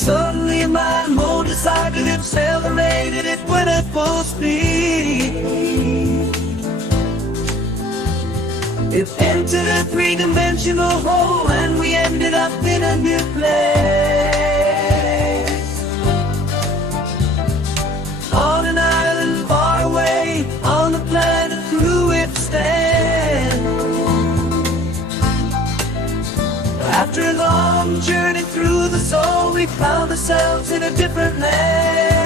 Suddenly my motorcycle accelerated, it went at full speed. It entered a three-dimensional hole and we ended up in a new place. On an island far away, on the planet through its stand. After a long journey through the soul, we found ourselves in a different land.